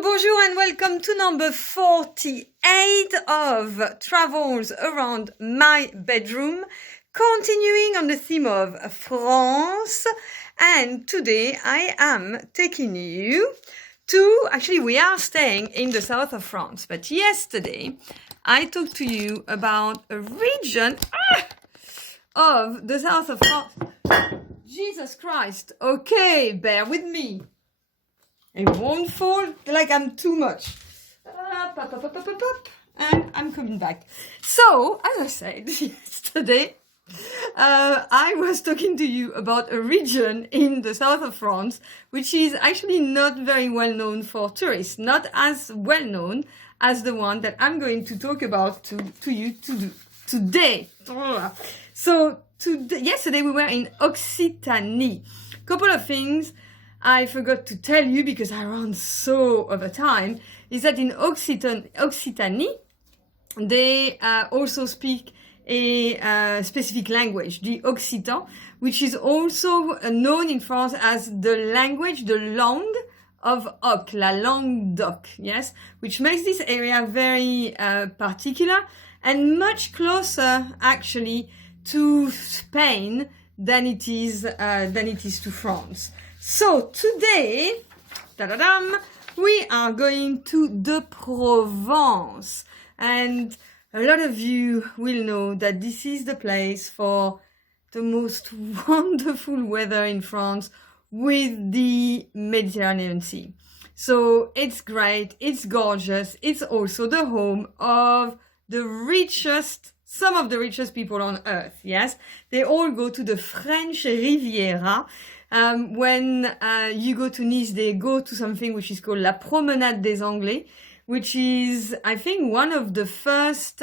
Bonjour and welcome to number 48 of Travels Around My Bedroom, continuing on the theme of France. And today I am taking you to, actually we are staying in the south of France, but yesterday I talked to you about a region of the south of France. Jesus Christ, okay, bear with me. It won't fall like I'm too much. And I'm coming back. So, as I said yesterday, I was talking to you about a region in the south of France, which is actually not very well known for tourists, not as well known as the one that I'm going to talk about to you today. So, yesterday we were in Occitanie. Couple of things I forgot to tell you because I ran so over time, is that in Occitanie, they also speak a specific language, the Occitan, which is also known in France as the language, the langue of Oc, la langue d'Oc, yes, which makes this area very particular and much closer actually to Spain than it is to France. So today, we are going to the Provence, and a lot of you will know that this is the place for the most wonderful weather in France with the Mediterranean Sea. So it's great, it's gorgeous, it's also the home of some of the richest people on earth, yes? They all go to the French Riviera. When you go to Nice, they go to something which is called La Promenade des Anglais, which is, I think, one of the first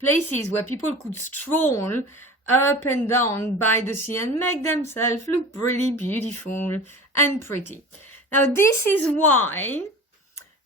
places where people could stroll up and down by the sea and make themselves look really beautiful and pretty. Now, this is why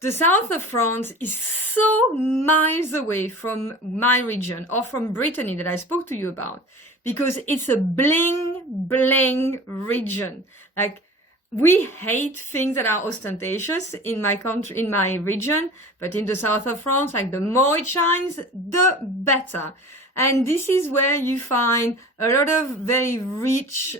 the south of France is so miles away from my region or from Brittany that I spoke to you about, because it's a bling bling region. Like, we hate things that are ostentatious in my country, in my region, but in the south of France, like, the more it shines, the better. And this is where you find a lot of very rich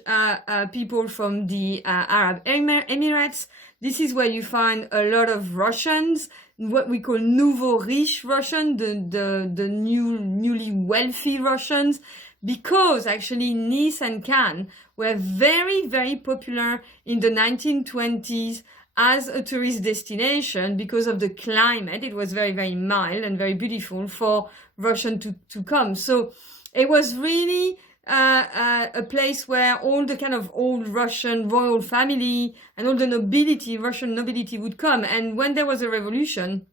people from the Arab Emirates. This is where you find a lot of Russians, what we call nouveau riche Russian, the newly wealthy Russians, because actually Nice and Cannes were very, very popular in the 1920s as a tourist destination because of the climate. It was very, very mild and very beautiful for Russians to come. So it was really a place where all the kind of old Russian royal family and all the nobility, Russian nobility, would come. And when there was a revolution,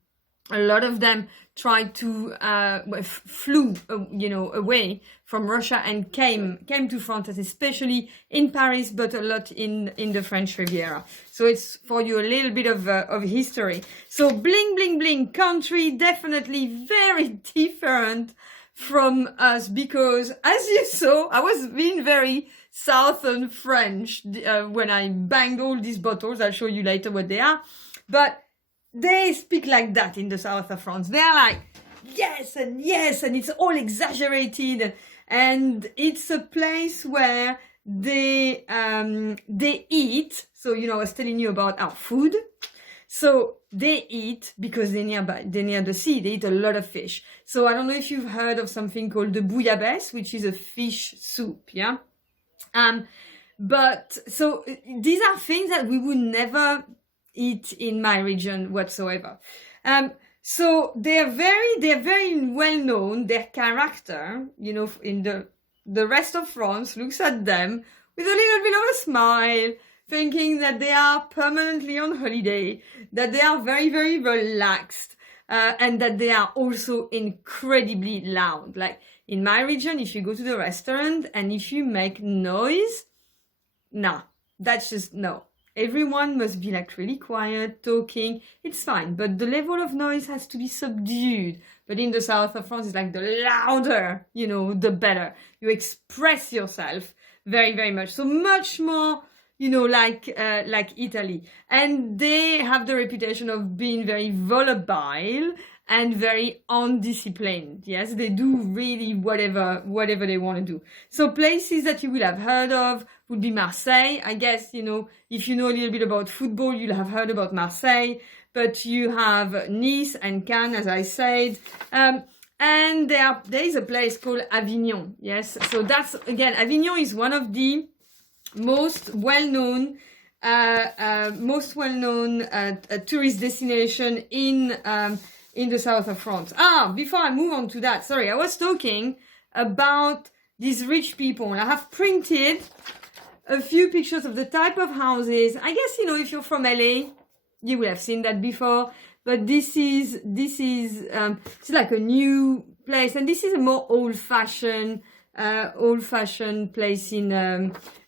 a lot of them tried to flew away from Russia and came to France, especially in Paris, but a lot in the French Riviera. So it's for you a little bit of history. So bling bling bling country, definitely very different from us, because as you saw, I was being very southern French when I banged all these bottles. I'll show you later what they are, but they speak like that in the south of France. They're like, yes, and it's all exaggerated. And it's a place where they eat. So, I was telling you about our food. So they eat because they're near the sea. They eat a lot of fish. So I don't know if you've heard of something called the bouillabaisse, which is a fish soup. Yeah. But so these are things that we would never eat in my region whatsoever. So they're very well known. Their character, in the rest of France looks at them with a little bit of a smile, thinking that they are permanently on holiday, that they are very, very relaxed, and that they are also incredibly loud. Like in my region, if you go to the restaurant and if you make noise, that's just no. Everyone must be like really quiet, talking. It's fine, but the level of noise has to be subdued. But in the south of France, it's like the louder, the better. You express yourself very, very much. So much more, like Italy. And they have the reputation of being very volatile and very undisciplined. Yes, they do really whatever they want to do. So places that you will have heard of would be Marseille. I guess, if you know a little bit about football, you'll have heard about Marseille. But you have Nice and Cannes, as I said. And there is a place called Avignon. Yes, so that's, again, Avignon is one of the most well-known tourist destination in the south of France. Before I move on to that, sorry, I was talking about these rich people. I have printed a few pictures of the type of houses. I guess, if you're from LA, you will have seen that before. But this is it's like a new place, and this is a more old-fashioned place in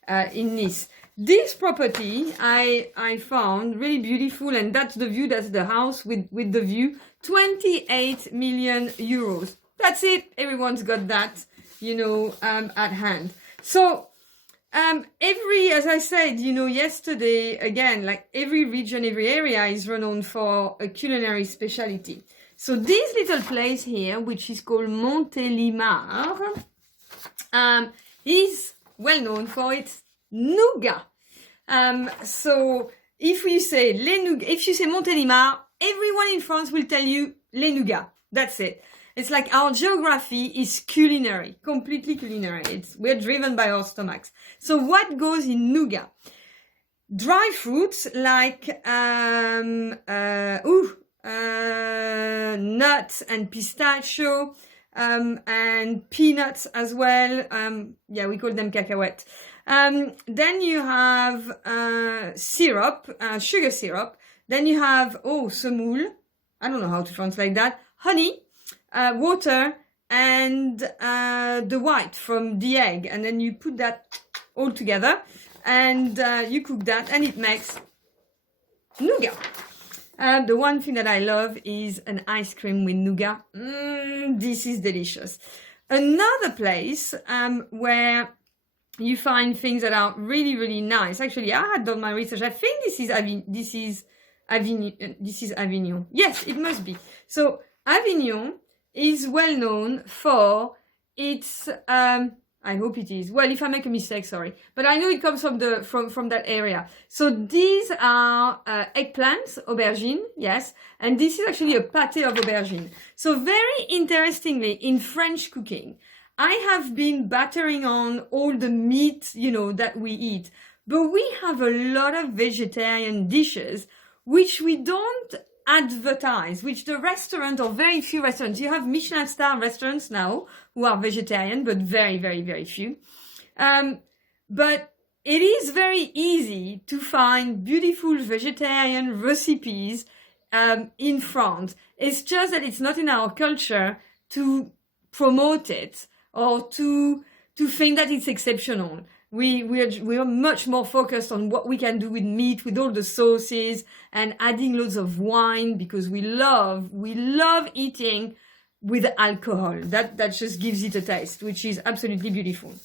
Nice. This property I found really beautiful, and that's the view. That's the house with the view. 28 million euros. That's it. Everyone's got that, at hand. So. As I said, yesterday, again, like every region, every area is renowned for a culinary specialty. So this little place here, which is called Montélimar, is well known for its nougat. So if you say Montélimar, everyone in France will tell you les nougats. That's it. It's like our geography is culinary, completely culinary. We're driven by our stomachs. So what goes in nougat? Dry fruits like nuts and pistachio, and peanuts as well. We call them cacahuètes. Then you have syrup, sugar syrup. Then you have semoule. I don't know how to translate that. Honey. Water and the white from the egg, and then you put that all together and you cook that, and it makes nougat. The one thing that I love is an ice cream with nougat. This is delicious. Another place where you find things that are really, really nice. Actually, I had done my research. I think this is Avignon. Yes, it must be. So Avignon is well known for its, I hope it is. Well, if I make a mistake, sorry. But I know it comes from that area. So these are eggplants, aubergine, yes. And this is actually a pâté of aubergine. So very interestingly, in French cooking, I have been battering on all the meat, that we eat. But we have a lot of vegetarian dishes which we don't advertise, which the restaurant, or very few restaurants, you have Michelin star restaurants now who are vegetarian, but very, very, very few. But it is very easy to find beautiful vegetarian recipes in France. It's just that it's not in our culture to promote it or to think that it's exceptional. We are much more focused on what we can do with meat, with all the sauces, and adding loads of wine, because we love eating with alcohol. That just gives it a taste, which is absolutely beautiful.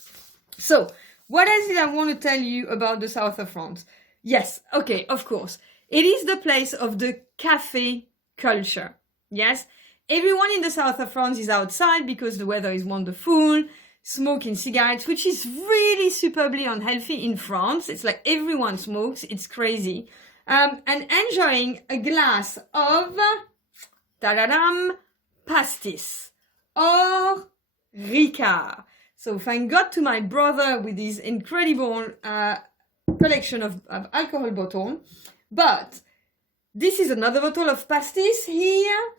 So, what else did I want to tell you about the south of France? Yes, okay, of course. It is the place of the café culture. Yes, everyone in the south of France is outside because the weather is wonderful. Smoking cigarettes, which is really superbly unhealthy in France. It's like everyone smokes. It's crazy. And enjoying a glass of Pastis or Ricard. So thank God to my brother with his incredible collection of alcohol bottle. But this is another bottle of Pastis here.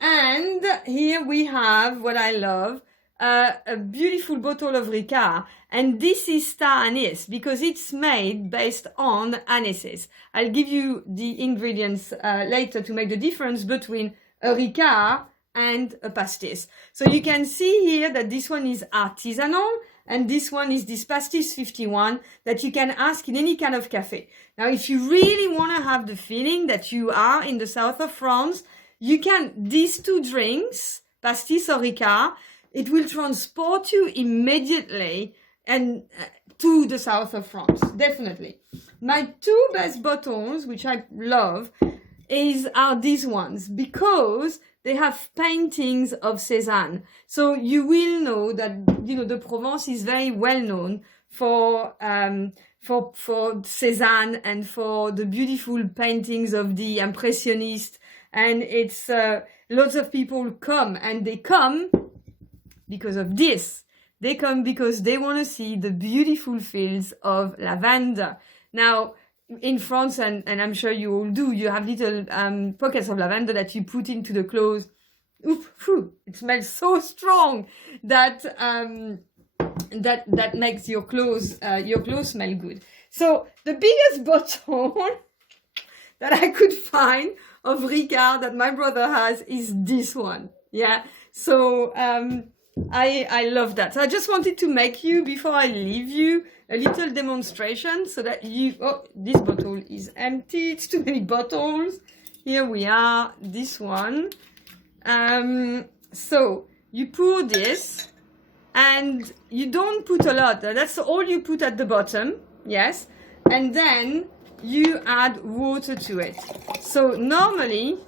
And here we have what I love. A beautiful bottle of Ricard, and this is star anise because it's made based on anises. I'll give you the ingredients later to make the difference between a Ricard and a Pastis. So you can see here that this one is artisanal, and this one is this Pastis 51 that you can ask in any kind of cafe. Now, if you really want to have the feeling that you are in the south of France, you can, these two drinks, Pastis or Ricard, it will transport you immediately, and to the south of France, definitely. My two best bottles, which I love, are these ones because they have paintings of Cézanne. So you will know that, you know, the Provence is very well known for Cézanne and for the beautiful paintings of the Impressionists. And it's, lots of people come, and they come because of this. They come because they want to see the beautiful fields of lavender. Now, in France, and I'm sure you all do, you have little pockets of lavender that you put into the clothes. It smells so strong that that makes your clothes smell good. So the biggest bottle that I could find of Ricard that my brother has is this one. Yeah. So I love that. So I just wanted to make you, before I leave you, a little demonstration so that you, this bottle is empty. It's too many bottles. Here we are, this one. So you pour this and you don't put a lot. That's all you put at the bottom. Yes. And then you add water to it. So normally,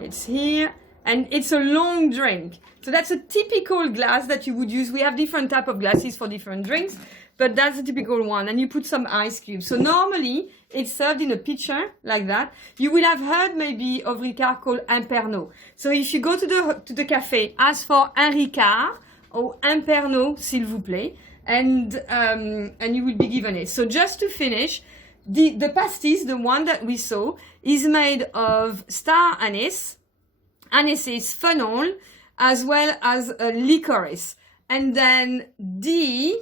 it's here, and it's a long drink. So that's a typical glass that you would use. We have different type of glasses for different drinks, but that's a typical one. And you put some ice cubes. So normally it's served in a pitcher like that. You will have heard maybe of Ricard called un Pernod. So if you go to the cafe, ask for un Ricard or un Pernod, s'il vous plaît, and you will be given it. So just to finish, the pastis, the one that we saw, is made of star anise, is fennel, as well as licorice. And then this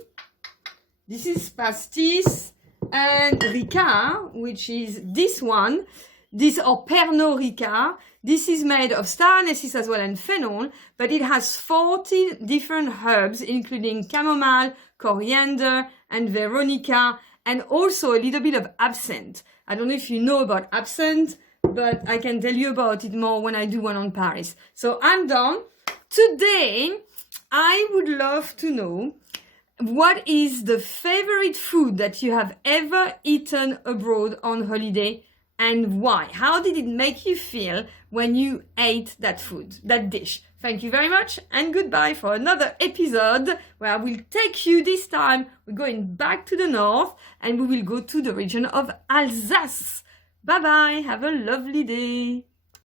is pastis and Ricard, which is this one, or Pernod Ricard. This is made of star anise as well and fennel, but it has 40 different herbs, including chamomile, coriander, and veronica, and also a little bit of absinthe. I don't know if you know about absinthe, but I can tell you about it more when I do one on Paris. So I'm done. Today, I would love to know, what is the favorite food that you have ever eaten abroad on holiday, and why? How did it make you feel when you ate that food, that dish? Thank you very much, and goodbye for another episode where I will take you this time. We're going back to the north, and we will go to the region of Alsace. Bye-bye. Have a lovely day.